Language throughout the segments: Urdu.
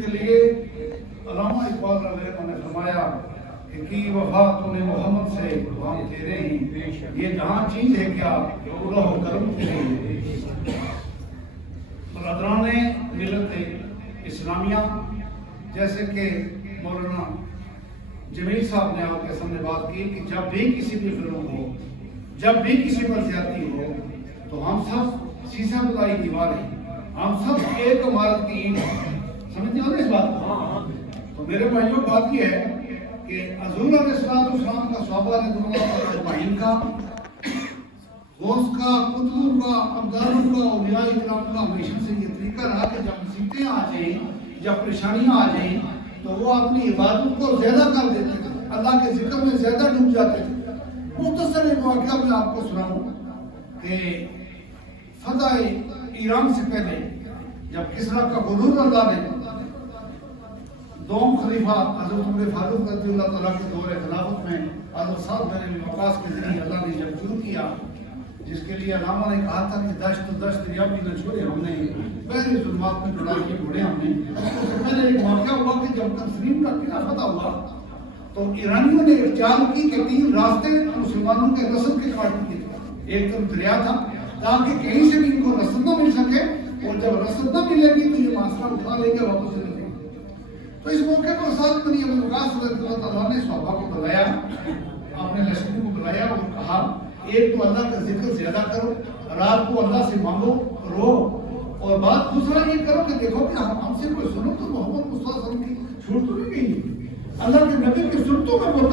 کے لیے علامہ اقبال رحمہ نے فرمایا کہ کی وفا تو نے محمد سے ہم تیرے ہی، یہ جہاں چیز ہے کیا اللہ و کرم تیرے ہی۔ برادران ملت اسلامیہ، جیسے کہ مولانا جمیل صاحب نے آپ کے سامنے بات کی کہ جب بھی کسی بھی ظلم ہو، جب بھی کسی پر زیادتی ہو، تو ہم سب سیسہ بلائی دیوار ہیں، ہم سب ایک عمارت کی اینٹ ہیں۔ سمجھتے ہو نا اس بات کو؟ تو میرے بھائیوں بات یہ ہے کہ حضور علیہ السلام کا صحابہ رضی اللہ اجمعین کا، غوث کا، قطب کا، ابدال کا، اولیاء اکرام کا ہمیشہ سے یہ طریقہ رہا کہ جب مصیبتیں آ جائیں، جب پریشانیاں آ جائیں تو وہ اپنی عبادت کو زیادہ کر دیتے تھے، اللہ کے ذکر میں زیادہ ڈوب جاتے تھے۔ مختصر ایک واقعہ میں آپ کو سناؤں کہ فتح ایران سے پہلے جب کسریٰ کا غرور اللہ نے دوم خلیفہ حضرت عمر فاروق رضی اللہ تعالیٰ کے دور خلافت میں حضرت صاحب میرے مقاص کے ذریعے اللہ نے جب شروع کیا، جس کے لیے علامہ نے کہا تھا کہ دشت دریا بھی نہ چھوڑے ہم نے، پہلے ظلمات میں لڑائی بڑھے ہم نے۔ اس سے پہلے ایک واقعہ ہوا کہ جب تنظیم کا قلعہ فتح ہوا تو ایرانیوں نے اختیار کی کہ 3 راستے مسلمانوں کے رسد کے کاٹ دیے تھے۔ ایک طرف دریا تھا تاکہ کہیں سے بھی ان کو رسد نہ مل سکے، اور جب رسد نہ ملے گی تو یہ معاشرہ اٹھا لے کے واپس چلے گئے۔ تو اس موقع پر ساتھ بنی ابو وقاص رضی اللہ تعالیٰ نے صحابہ کو بلایا، اپنے لشکر کو بلایا اور کہا ایک تو اللہ کا ذکر زیادہ کرو، رات کو اللہ سے مانگو، رو، اور بات دوسرا یہ کرو کہ دیکھو کہ ہم سے کوئی سنو تو محمد مصطفیٰ صلی اللہ علیہ وسلم کی چھوڑ تو نہیں گئی۔ اللہ کے نبی کی سنتوں میں وہ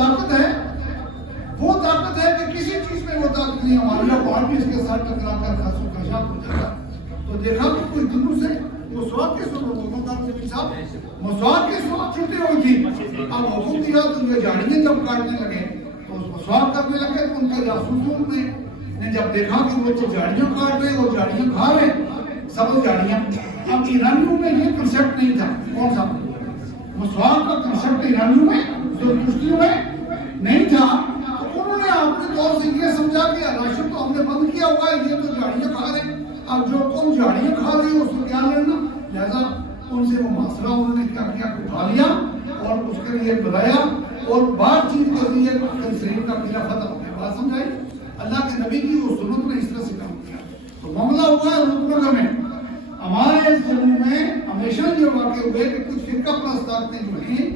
طاقت ہے کہ کسی چیز میں وہ طاقت نہیں۔ ہمارا پہاڑ بھی اس کے ساتھ ٹکرا کر خاص و خرشاب ہو جاتا۔ تو دیکھا کہ کوئی دنوں سے مسواک کے سنو مسواک کے سنو چھوٹی ہوئی تھی، اب حکم دیا تو یہ جھاڑیاں جب کاٹنے لگے تو مسواک کرنے لگے تو ان کے جاسوسوں نے جب دیکھا کہ وہ تو جھاڑیاں کاٹ رہے اور جھاڑیاں کھا رہے، سب جھاڑیاں۔ اب ایرانیوں میں یہ کنسیپٹ نہیں تھا، کون سا مسواک کا کنسیپٹ ایرانیوں میں، زرتشتیوں میں نہیں تھا۔ انہوں نے اپنے طور سے یہ سمجھا کہ راشن تو ہم نے بند کیا ہوا ہے، یہ تو جھاڑیاں کھا رہے ہیں، اب جو قوم جھاڑیاں کھا رہی ہے اس کو کیا لینا، لہذا ان سے وہ معاشرہ انہوں نے کیا کیا اٹھا لیا اور اس کے لیے بلایا اور بات چیت کے ذریعے تنظیم کا قلعہ فتح ہو گیا۔ بات سمجھائی؟ اللہ کے نبی کی وہ سنت نے اس طرح سے کام کیا۔ تو معاملہ ہوا ہے رود نگر میں، ہمارے ضلع میں ہمیشہ یہ واقع ہوئے کہ کچھ فرقہ پرست طاقتیں جو ہیں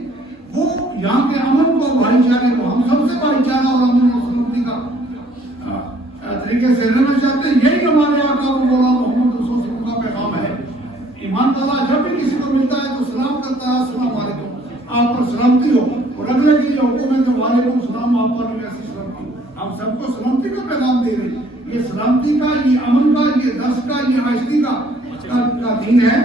وہ یہاں کے امن کو، بھائی چارے کو، ہم سب سے بھائی چارہ اور امن اور سلامتی کا طریقے سے رہنا چاہتے ہیں۔ یہی ہمارے آقا کو مولا محمد رسول صلی اللہ کا پیغام ہے۔ ایمان والا جب بھی کسی کو ملتا ہے تو سلام کرتا ہے، السلام علیکم، آپ پر سلامتی ہو، اور اگلے کی جو حکم ہے کہ وعلیکم السلام، آپ پر بھی ایسی سلامتی ہو۔ ہم سب کو سلامتی کا پیغام دے رہے ہیں۔ یہ سلامتی کا، یہ امن کا، یہ رس کا، یہ عائشگی کا دین ہے۔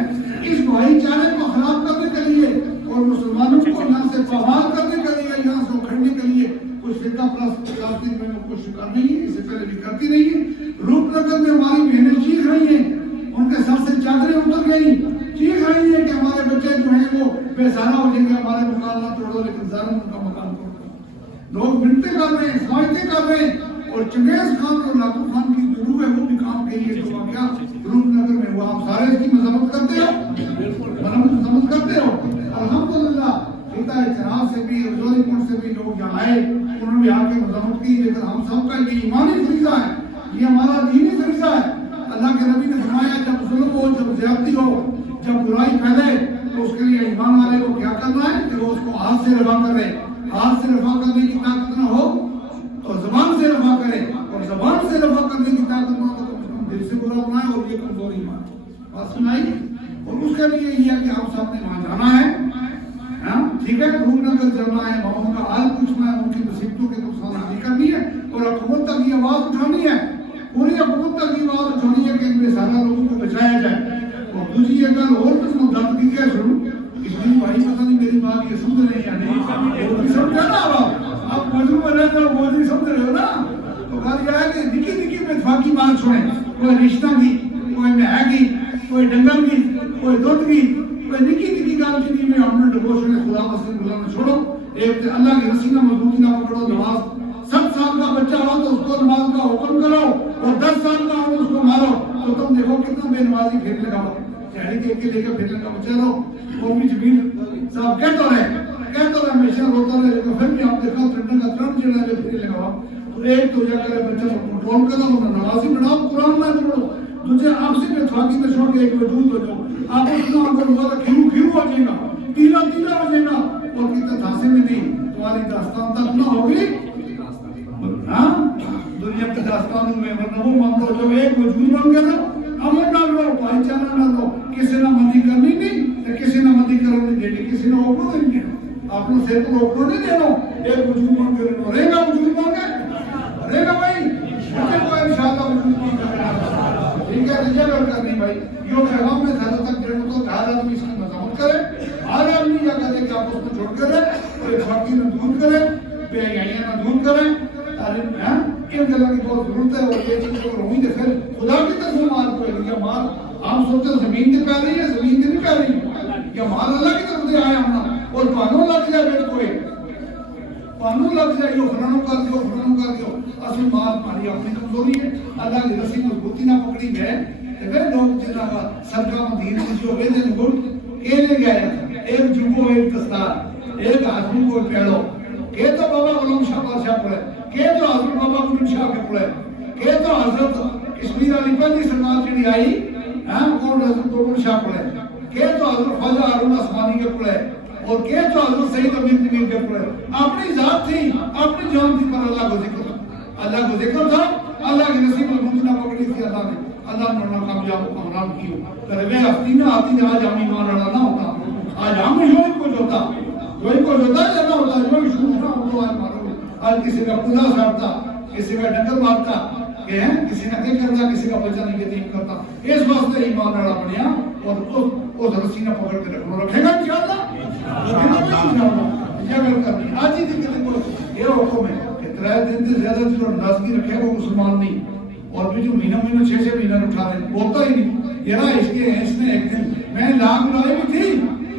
اس بھائی چارے کو خراب کرنے کے لیے اور مسلمانوں کو یہاں سے پامال کرنے کے لیے، یہاں سے اکھڑنے کے لیے کچھ فرقہ پرست طاقتیں میں کچھ شکار نہیں ہے، اس سے پہلے بھی کرتی نہیں ہے۔ روپ نگر میں ہماری بہنیں چیخ رہی ہیں، ان کے سر سے چادریں اتر گئی، چیخ رہی ہیں کہ ہمارے بچے جو ہیں وہ بے سہارا ہو جائیں گے، ہمارے مکان نہ توڑو، لیکن ظالم ان کا مکان توڑ دو۔ لوگ منتیں کر رہے ہیں، سماجتیں کر رہے ہیں، اور چنگیز خان اور لاکو خان کی گروہ ہے وہ بھی کام کے لیے جو واقعہ روپ نگر میں ہوا، آپ سارے اس کی مذمت کرتے ہو، مذمت کرتے ہو۔ الحمدللہ خطہ اعتراض سے بھی، رجوری پور سے بھی لوگ یہاں آئے، انہوں نے یہاں کی مذمت کی، لیکن ہم سب کا یہ ایمانی فریضہ ہے، یہ ہمارا دینی فریضہ ہے۔ اللہ کے نبی نے فرمایا جب ظلم ہو، جب زیادتی ہو، جب برائی پھیلے تو اس کے لیے ایمان والے کو کیا کرنا ہے کہ وہ اس کو ہاتھ سے رفع کرے۔ ہاتھ سے رفع کرنے کی طاقت نہ ہو تو زبان سے رفع کرے، اور زبان سے رفع کرنے کی طاقت نہ ہو تو دل سے برا بنائے، اور یہ کمزور ایمان۔ بات سنائی؟ اور اس کے لیے یہ ہے کہ ہم سب نے وہاں جانا ہے، ٹھیک ہے، روپ نگر جانا ہے، وہاں کا حال پوچھنا ہے، ان کی مصیبتوں کی نقصان کرنی ہے، اور حکومت تک یہ آواز اٹھانی ہے، پوری حکومت تک یہ آواز اٹھانی ہے کہ ان میں سارا لوگوں کو بچایا جائے۔ اور دوسری یہ گل اور کچھ درد کی کیا شروع اتنی بھائی پتہ نہیں میری بات یہ سمجھ رہے ہیں یا نہیں، وہ بھی سمجھا نا، اب موضوع میں رہتا ہوں وہ نہیں سمجھ رہے ہو نا۔ تو بات یہ ہے کہ نکی نکی میں اتفاقی بات چھوڑیں، کوئی رشتہ کی، کوئی مہا کی، کوئی ڈنگر کی، کوئی دودھ کی، کوئی نکی نکی گال جنی میں ہم نے ڈبوشن خدا مسلم بلانا چھوڑو۔ ایک اللہ کی رسی نہ مضبوطی نہ پکڑو، نماز 7 سال کا بچہ ہو تو اس کو نماز کا حکم کرو، اور 10 سال کا ہو تو اس کو مارو، تو تم دیکھو کتنا بے نمازی پھر لگاؤ، چہری دیکھ کے لے کے پھر لگا بچہ رہو، قومی زمین صاحب کہتا رہے ہمیشہ روتا رہے، لیکن پھر بھی آپ دیکھا ترٹنے کا ترٹ جڑا ہے پھر لگا تو ایک تو جا کر بچہ کو کنٹرول کرنا، انہیں نمازی بناؤ، قرآن میں پڑھو، دوسرے آپ سے میں تھاکی میں چھوڑ کے ایک وجود ہو جاؤ، آپ اتنا اگر ہوا تو کھیرو ہو جائے گا، تیرا ہو جائے گا، اور کتنے دھاسے میں نہیں تمہاری داستان تک نہ ہوگی ہاں دنیا کی داستانوں میں، ورنہ وہ معاملہ جو ایک وجود بن گیا نا، امن نہ لو، بھائی چارہ نہ لو، کسی نے مدی کرنی نہیں تو کسی نے مدی کرنی دینی، کسی نے اوپروں نہیں دینا، آپ نے سے تو اوپروں نہیں دینا، ایک وجود بن کے رہے گا، وجود بن کے رہے گا بھائی، مجھے کوئی انشاءاللہ وجود بن کے رہے گا، ٹھیک ہے رجے بڑھ کرنی بھائی، یہ پیغام میں زیادہ تک دینا تو ہر آدمی اس کی مذمت کرے، ہر آدمی یہ کہتے کہ آپ اس کو چھوڑ کریں، اور فقی نہ دور کریں، بے حیائیاں نہ دور کریں، ان جگہ کی بہت ضرورت ہے، اور یہ چیز اگر ہوئی تو پھر خدا کی طرف سے مال کوئی نہیں، یہ مال ہم سوچتے ہیں زمین کی پہ رہی ہے، زمین کی نہیں پہ رہی، یہ مال اللہ کی طرف سے آیا ہمنا، اور پانوں لگ جائے پھر کوئی پانوں لگ جائے، یہ فرانوں کر دیو، اصل مال ہماری اپنی کمزوری ہے، اللہ کی رسی مضبوطی نہ پکڑی گئے، تو پھر لوگ جنہاں کا صدقہ مدین کی جو ویدے نگوٹ کیلے گیا ہے، ایک جنگو ایک دستار، ایک آدمی کو پیڑو، کہ تو بابا غلام شاہ بادشاہ پڑھے، کہ تو حضرت بابا غلام شاہ کے پڑھے، کہ تو حضرت کشمیر علی پہلی سرکار چڑی آئی، کون حضرت غلام شاہ پڑھے، کہ تو حضرت خواجہ ہارون عثمانی کے پڑھے، اور کہ تو حضرت سید امین جمیل کے پڑھے، اپنی ذات تھی، اپنی جان تھی، پر اللہ کو ذکر تھا، اللہ کی نصیب المنتنا پکڑی تھی اللہ نے انہوں کامیاب و کامران کیوں، کرے ہستی نہ آتی آج ہم ایمان رڑا نہ ہوتا، آج ہم یوں کچھ ہوتا جانا ہوتا، جو شروع نہ ہوتا آج مارو، آج کسی کا پودا ساڑتا، کسی کا ڈنگر مارتا، کسی نے کیا کرتا، کسی کا بچہ نہیں یتیم کرتا، اس واسطے ایمان رڑا بنیا، اور اس رسی نہ پکڑ کے رکھے گا انشاءاللہ، یہ گل کرنی آج ہی دن کو یہ حکم ہے کہ 3 دن سے زیادہ جو نازکی رکھے وہ مسلمان نہیں، اور بھی جو مہینہ 6 مہینہ اٹھا رہے بولتا ہی نہیں، یہ رہا اس نے ایک دن میں لاغ لائی بھی تھی،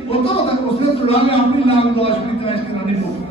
وہ تو اس نے تو لاغ اپنی لاغ دعا شکریت ہے اس کے نہیں بولتا